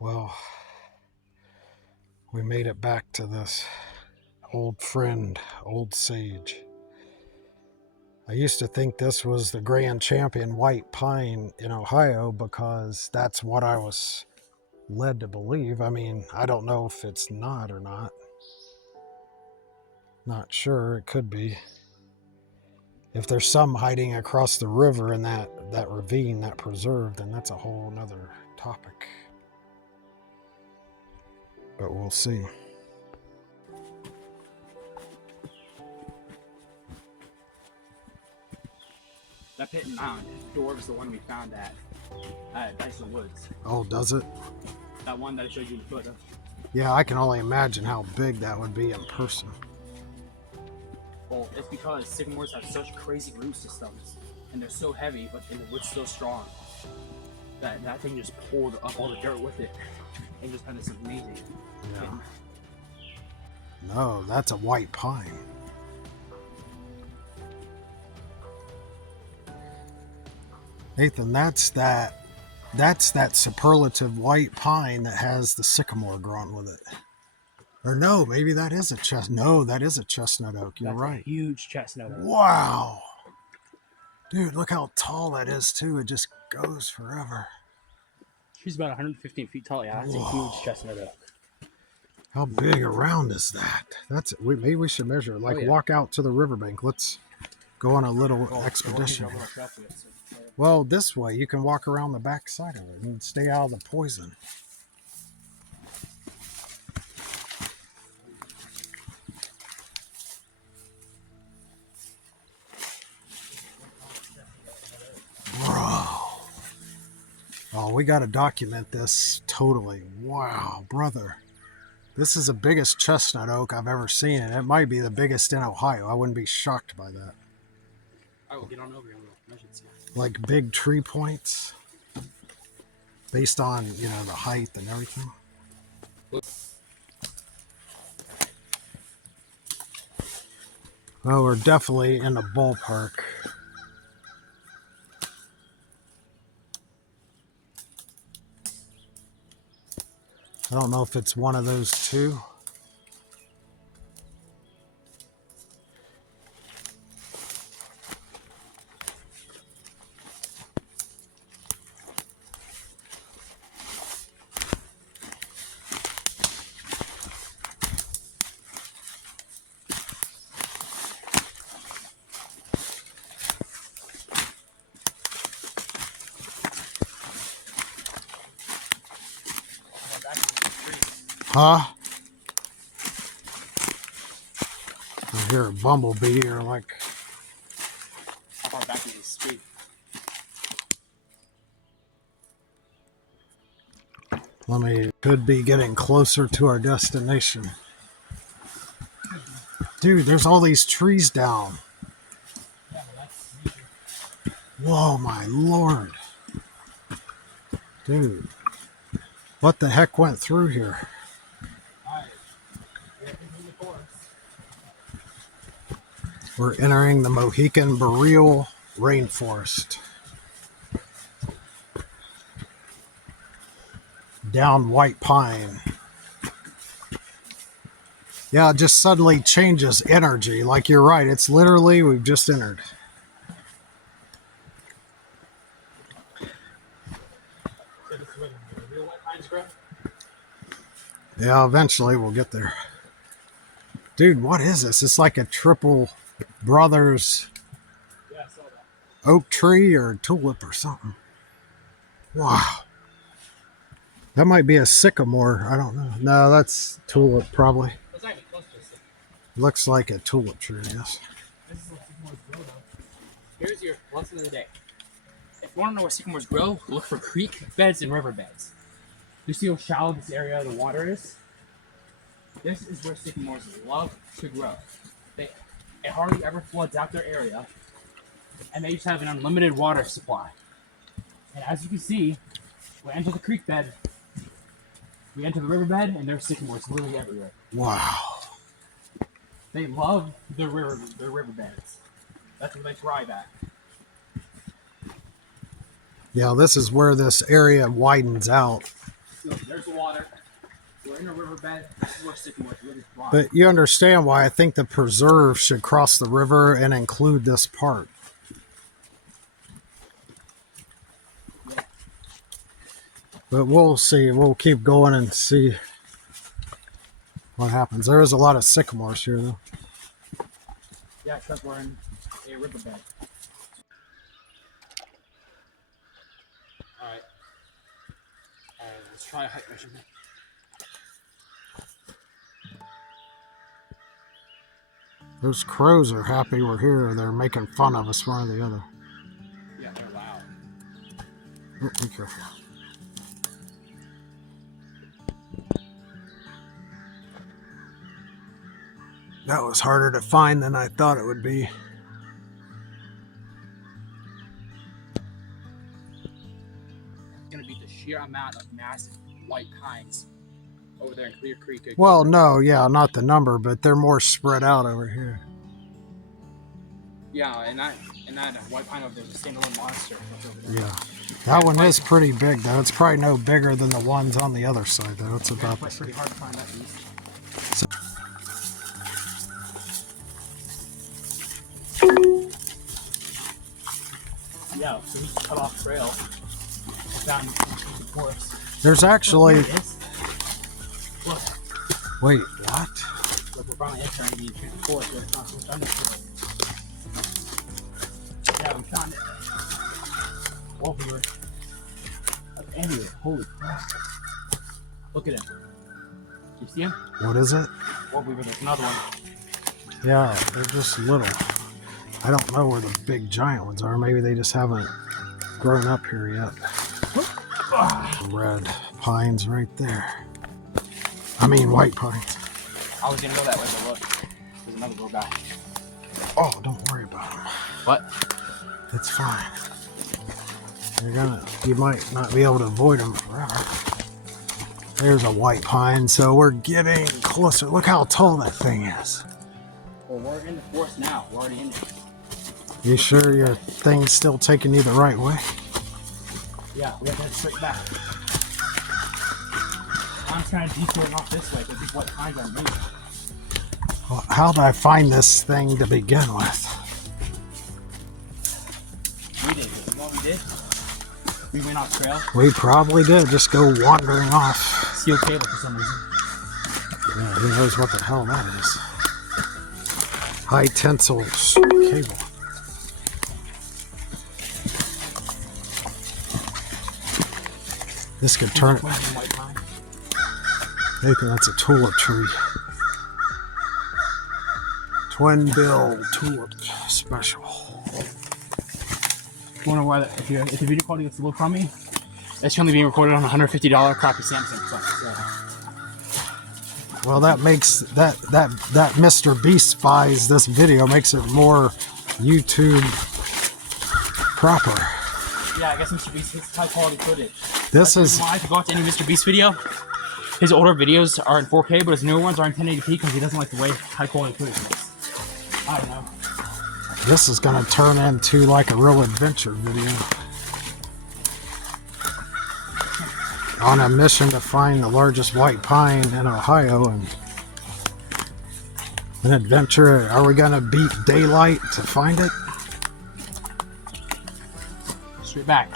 Well, we made it back to this old friend, Old Sage. I used to think this was the grand champion white pine in Ohio because that's what I was led to believe. I mean, I don't know if it's not or not. Not sure. It could be. If there's some hiding across the river in that ravine, that preserve, then that's a whole nother topic. But we'll see. That pit and mound door was the one we found at Dyson Woods. Oh, does it? That one that I showed you in the photo. Yeah, I can only imagine how big that would be in person. Well, it's because sycamores have such crazy root systems, and they're so heavy, but the wood's so strong that thing just pulled up all the dirt with it, and just had this amazing. Yeah. No, that's a white pine. Nathan, that's that superlative white pine that has the sycamore growing with it. Or no, maybe that is a chestnut. No, that is a chestnut oak. You're That's right. A huge chestnut oak. Wow. Dude, look how tall that is too. It just goes forever. She's about 115 feet tall. Yeah, that's a huge chestnut oak. How big around is that? Maybe we should measure it. Like walk out to the riverbank. Let's go on a little expedition. Well, this way you can walk around the back side of it and stay out of the poison. Bro. Oh, we got to document this totally. Wow, brother. This is the biggest chestnut oak I've ever seen, and it might be the biggest in Ohio. I wouldn't be shocked by that. I will get on over here and measure it. Like big tree points based on, the height and everything. Well, we're definitely in the ballpark. I don't know if it's one of those two. Huh? I hear a bumblebee or like. How far back is this tree? Could be getting closer to our destination. Dude, there's all these trees down. Whoa, my lord. Dude. What the heck went through here? We're entering the Mohican boreal rainforest. Down white pine. Yeah, it just suddenly changes energy. Like you're right. It's literally, we've just entered. Yeah, eventually we'll get there. Dude, what is this? It's like a triple brothers oak tree or tulip or something. Wow. That might be a sycamore. I don't know. No, that's tulip probably. Looks like a tulip tree, yes. Here's your lesson of the day. If you want to know where sycamores grow, look for creek beds and river beds. You see how shallow this area of the water is? This is where sycamores love to grow. It hardly ever floods out their area, and they just have an unlimited water supply. And as you can see, we enter the creek bed, we enter the riverbed, and there's sycamores literally everywhere. Wow. They love their riverbeds. That's where they thrive at. Yeah, this is where this area widens out. So there's the water. We're in a riverbed. This is where sycamores really thrive. But you understand why I think the preserve should cross the river and include this part. Yeah. But we'll see. We'll keep going and see what happens. There is a lot of sycamores here, though. Yeah, because we're in a riverbed. Alright. Let's try a height measurement. Those crows are happy we're here. They're making fun of us, one or the other. Yeah, they're loud. Oh, be careful. That was harder to find than I thought it would be. It's going to be the sheer amount of massive white pines over there in Clear Creek. Well, no, yeah, not the number, but they're more spread out over here. Yeah, and that white pine over there is a standalone monster. Over there. Yeah. That one is pretty big, though. It's probably no bigger than the ones on the other side, though. It's about the same. Pretty hard to find that piece. Yeah, so we cut off trail down into the forest. There's actually... Look, Wait, what? look, we're finally entering the forest where it's not so much underfoot. Yeah, we found it. Well, we were... Anyway, holy crap. Look at him. You see him? What is it? Well, we were there's another one. Yeah, they're just little. I don't know where the big giant ones are. Maybe they just haven't grown up here yet. Red pines right there. I mean white pines. I was gonna go that way, but look. There's another little guy. Oh, don't worry about them. What? It's fine. You might not be able to avoid them forever. There's a white pine, so we're getting closer. Look how tall that thing is. Well, we're in the forest now. We're already in it. You sure your thing's still taking you the right way? Yeah, we have to head straight back. I'm trying to detour off this way, but these white pines are moving. Well, how did I find this thing to begin with? We did. You know what we did? We went off trail. We probably did just go wandering off. Steel cable for some reason. Yeah, who knows what the hell that is? High tensile cable. This could turn it. Nathan, that's a tulip tree. Twin bill tulip special. Wonder why if the video quality gets a little crummy, it's only being recorded on a $150 crappy Samsung phone. So. Well, that makes that Mr. Beast buys this video makes it more YouTube proper. Yeah, I guess Mr. Beast has high quality footage. This is why if you go watch any Mr. Beast video, his older videos are in 4K, but his newer ones are in 1080p because he doesn't like the way high quality footage is. I don't know. This is going to turn into like a real adventure video. On a mission to find the largest white pine in Ohio and an adventure. Are we going to beat daylight to find it? Straight back.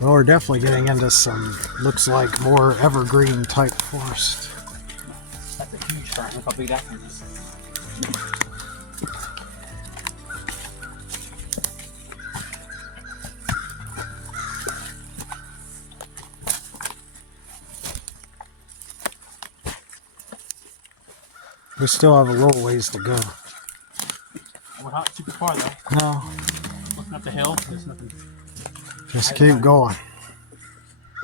Well, we're definitely getting into some, looks like more evergreen type forest. That's a huge fern. Look how big that thing is. We still have a little ways to go. We're not super far though. No, Looking up the hill, there's nothing. just keep going.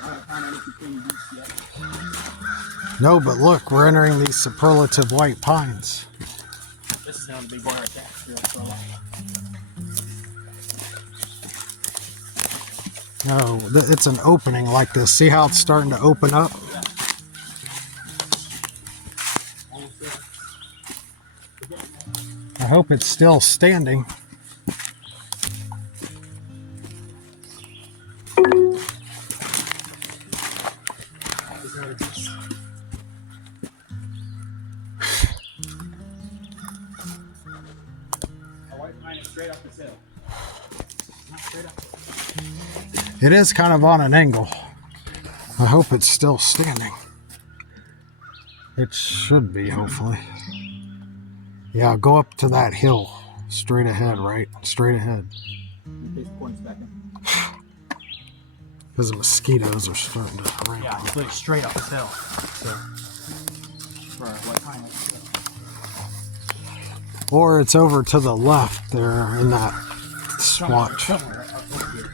I haven't found anything yet. No, but look, we're entering these superlative white pines. This is another big one right there. No, it's an opening like this. See how it's starting to open up? I hope it's still standing. A white pine is straight up this hill. Not straight up. It is kind of on an angle. I hope it's still standing. It should be, hopefully. Yeah, go up to that hill. Straight ahead, right? Straight ahead. Because the mosquitoes are starting to ramp Yeah, up. it's literally straight up this hill. So, for a white pine. Or it's over to the left there in that swatch. Somewhere up over here.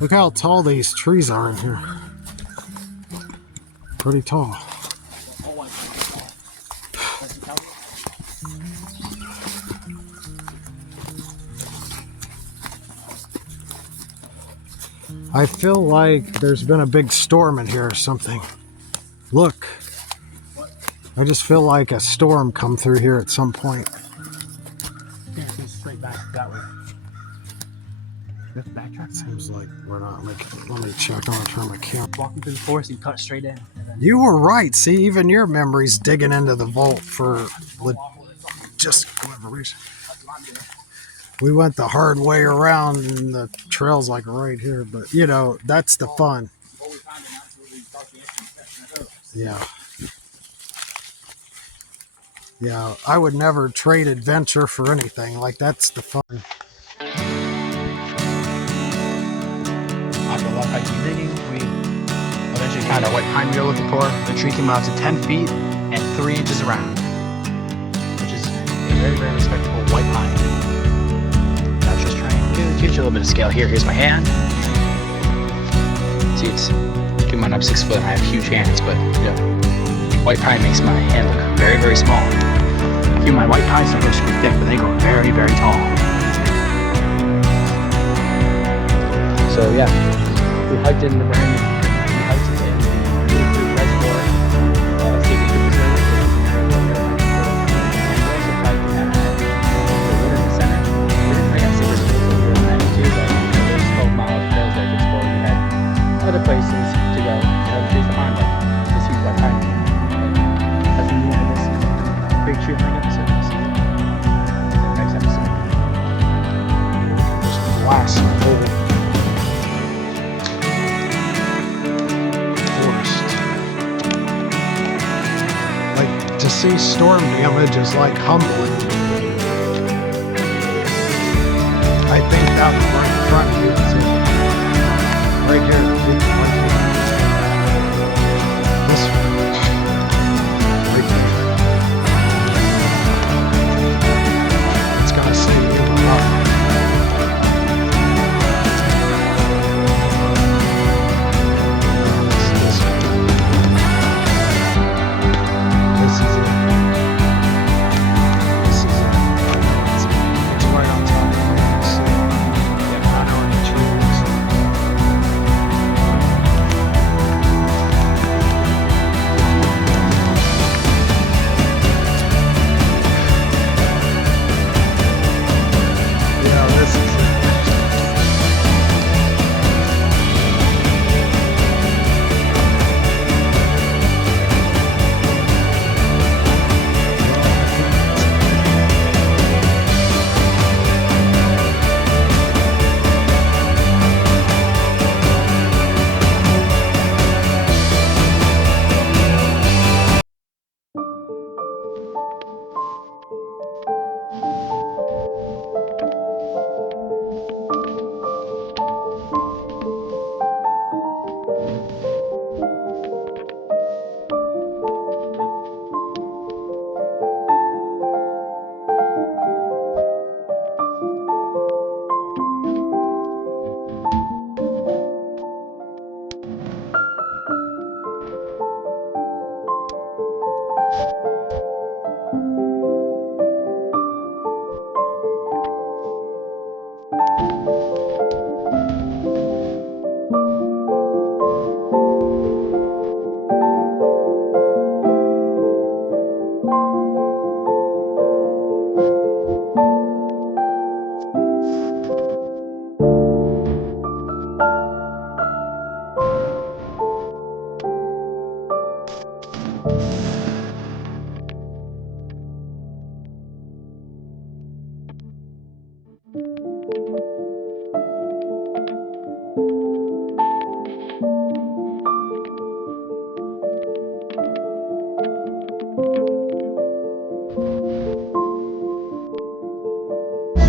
Look how tall these trees are in here. Pretty tall. All white pine. That's the top. I feel like there's been a big storm in here or something. Look. I just feel like a storm come through here at some point. Yeah, it goes straight back that way. That's backtrack. Seems like we're not making. Let me check. I'm gonna turn my camera. Walking through the forest and cut straight in. You were right. See, even your memory's digging into the vault for just whatever reason. We went the hard way around, and the trail's like right here. But you know, that's the fun. Yeah. Yeah, I would never trade adventure for anything. Like, that's the fun. After a lot of hiking and digging, we eventually found our white pine we were looking for. The tree came out to 10 feet and 3 inches around, which is a very, very respectable white pine. Now just trying to teach you a little bit of scale here. Here's my hand. See, it's, keep in mind I'm 6 foot and I have huge hands, but yeah, white pine makes my hand look very, very small. Keep in mind, white pines don't grow super thick, but they grow very, very tall. So yeah, we hiked in the brand. We hiked in the reservoir, safety preserve. And we also hiked at the wilderness center. We didn't hike at super schools over here in 92, but there's 12 miles of trails that we explored. We had other places to go. Trees behind, like this huge white pine. That's the end of this big tree line episode. Next episode. Just blast over. To see storm damage is like humbling. I think that